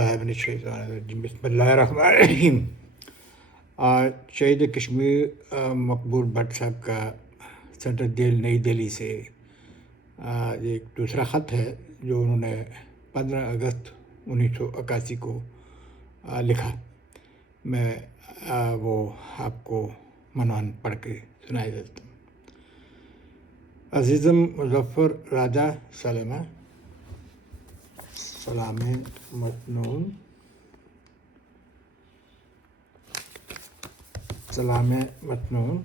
बिस्मिल्लाहिर्रहमानिर्रहीम बिस्मिल्लाहिर्रहमानिर्रहीम। आज शहीद कश्मीर मकबूल भट्ट साहब का सेंट्रल जेल नई दिल्ली से एक दूसरा ख़त है जो उन्होंने 15 अगस्त 1981 को लिखा। मैं वो आपको मनवान पढ़ के सुनाई देता हूँ। अज़ीज़म मुज़फ़्फ़र राजा सलेमा सलाम मतनून सलाम मतनून।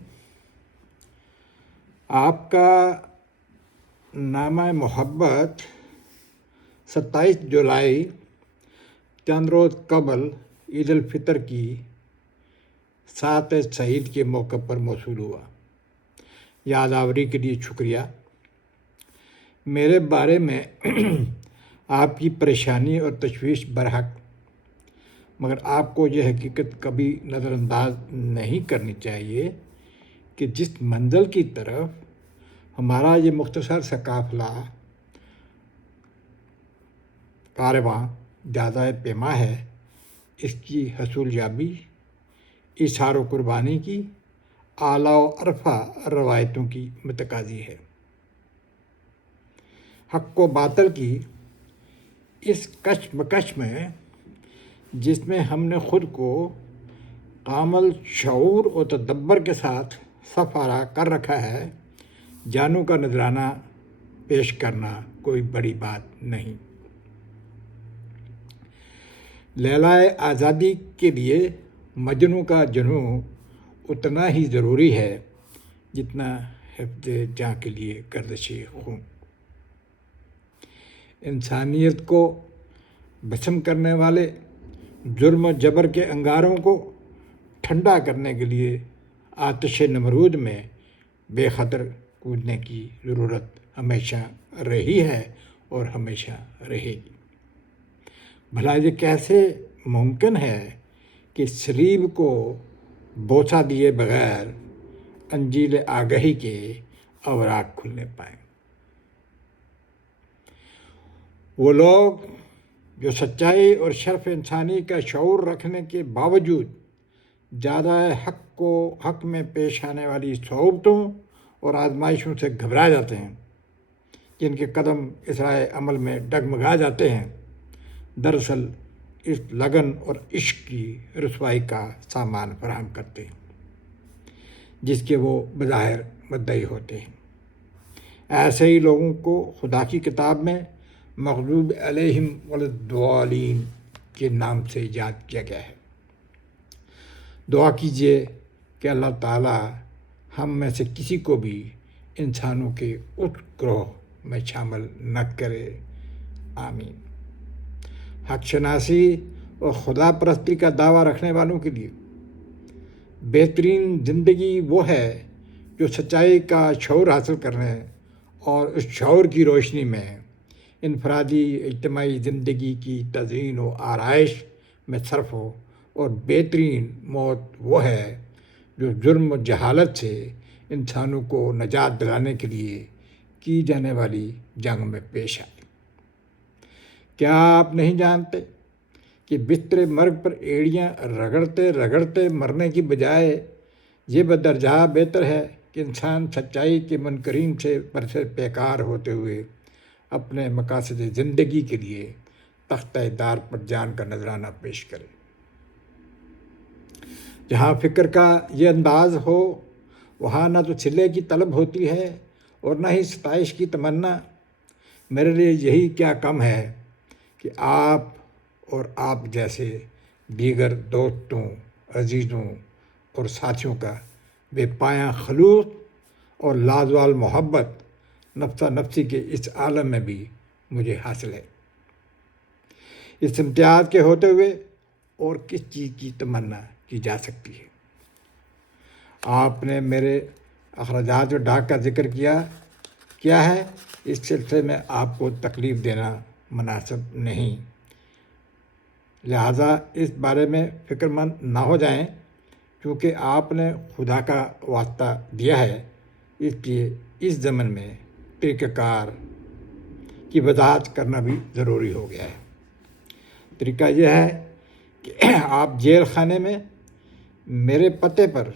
आपका नामा मोहब्बत 27 जुलाई चंद रोज़ कबल ईद उल फितर की सात शहीद के मौके पर मौसूल हुआ। यादावरी के लिए शुक्रिया। मेरे बारे में आपकी परेशानी और तशवीश बरहक, मगर आपको यह हकीकत कभी नज़रअंदाज नहीं करनी चाहिए कि जिस मंजिल की तरफ हमारा ये मुख्तसर सा काफ़िला कारवां ज़्यादा पैमा है, इसकी हसूलियाबी इशार व कुर्बानी की आला व अरफा रवायतों की मतकाज़ी है। हक़ व बातिल की इस कशमकश में जिसमें हमने ख़ुद को कामल शऊर और तदब्बर के साथ सफ़ारा कर रखा है, जानू का नजराना पेश करना कोई बड़ी बात नहीं। लैलाए आज़ादी के लिए मजनू का जनू उतना ही ज़रूरी है जितना हिफ्ज़े जाँ के लिए गर्दिशे खून। इंसानियत को भस्म करने वाले जुर्म जबर के अंगारों को ठंडा करने के लिए आतिश नमरूद में बेखतर कूदने की ज़रूरत हमेशा रही है और हमेशा रहेगी। भला ये कैसे मुमकिन है कि सलीब को बोसा दिए बगैर अंजील आगही के अवराक खुलने पाएँ। वो लोग जो सच्चाई और शर्फ इंसानी का शऊर रखने के बावजूद ज़्यादा हक़ में पेश आने वाली सोबतों और आजमाइशों से घबरा जाते हैं, जिनके कदम इसराए अमल में डगमगा जाते हैं, दरअसल इस लगन और इश्क की रुसवाई का सामान फराहम करते हैं जिसके वो बज़ाहिर मुद्दई होते हैं। ऐसे ही लोगों को खुदा की किताब में मग़ज़ूब अलैहिम वलद्दालीन के नाम से याद किया गया है। दुआ कीजिए कि अल्लाह ताला हम में से किसी को भी इंसानों के उस ग्रोह में शामिल न करे, आमीन। हक़ शनासी और खुदा परस्ती का दावा रखने वालों के लिए बेहतरीन ज़िंदगी वो है जो सच्चाई का शऊर हासिल करने और उस शऊर की रोशनी में इनफरादी इज्तिमाई ज़िंदगी की तज़ीन व आराइश में सर्फ हो, और बेहतरीन मौत वो है जो जुर्म व जहालत से इंसानों को नजात दिलाने के लिए की जाने वाली जंग में पेश आए। क्या आप नहीं जानते कि बिस्तर मर्ग पर एड़ियाँ रगड़ते रगड़ते मरने की बजाय ये बदरजा बेहतर है कि इंसान सच्चाई के मुनकरीन से बेकार होते हुए अपने मकासद ज़िंदगी के लिए तख्ते दार पर जान का नजराना पेश करे। जहाँ फ़िक्र का ये अंदाज़ हो, वहाँ ना तो सिले की तलब होती है और ना ही सताइश की तमन्ना। मेरे लिए यही क्या कम है कि आप और आप जैसे दीगर दोस्तों, अजीज़ों और साथियों का बेपाया खलूस और लाजवाल मोहब्बत नफ्सा नफ्सी के इस आलम में भी मुझे हासिल है। इस इम्तियाज़ के होते हुए और किस चीज़ की तमन्ना की जा सकती है। आपने मेरे अखराजात व डाक का जिक्र किया है। इस सिलसिले में आपको तकलीफ़ देना मुनासिब नहीं, लिहाजा इस बारे में फ़िक्रमंद ना हो जाएं, क्योंकि आपने खुदा का वास्ता दिया है, इसलिए इस ज़मन में तरीक़ाकार की वजाहत करना भी ज़रूरी हो गया है। طریقہ یہ ہے کہ آپ جیل خانے میں میرے پتے پر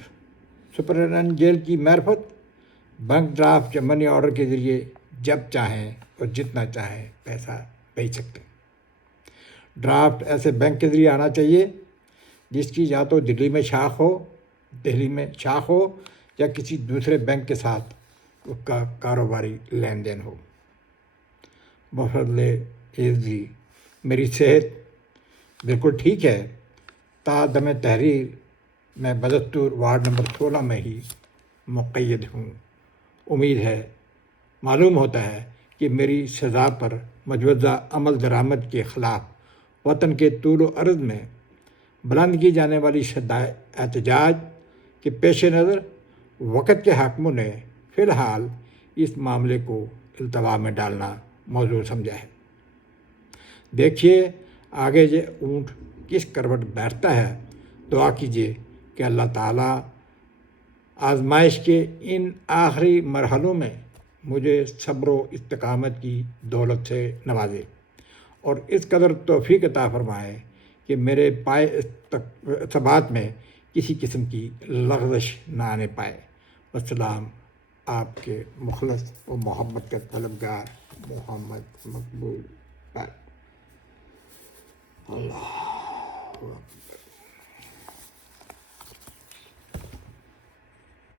سپرنٹینڈنٹ جیل کی معرفت بینک ڈرافٹ یا منی آرڈر کے ذریعے جب چاہیں اور جتنا چاہیں پیسہ بھیج سکتے ہیں۔ ڈرافٹ ایسے بینک کے ذریعے آنا چاہیے جس کی یا تو دہلی میں شاخ ہو یا کسی دوسرے بینک کے ساتھ اس کا کاروباری لین دین ہو۔ بفضل عزی میری صحت بالکل ٹھیک ہے، دم تحریر میں بدستور وارڈ نمبر 16 میں ہی مقید ہوں۔ امید ہے معلوم ہوتا ہے کہ میری سزا پر مجوزہ عمل درآمد کے خلاف وطن کے طول و عرض میں بلند کی جانے والی صدائے احتجاج کے پیش نظر وقت کے حاکموں نے فی الحال اس معاملے کو التوا میں ڈالنا موضوع سمجھا ہے۔ دیکھیے آگے یہ اونٹ کس کروٹ بیٹھتا ہے۔ دعا کیجیے کہ اللہ تعالیٰ آزمائش کے ان آخری مرحلوں میں مجھے صبر و استقامت کی دولت سے نوازے اور اس قدر توفیق عطا فرمائے کہ میرے پائے ثبات میں کسی قسم کی لغزش نہ آنے پائے۔ والسلام، آپ کے مخلص و محبت کا طلبگار محمد مقبول۔ اللہ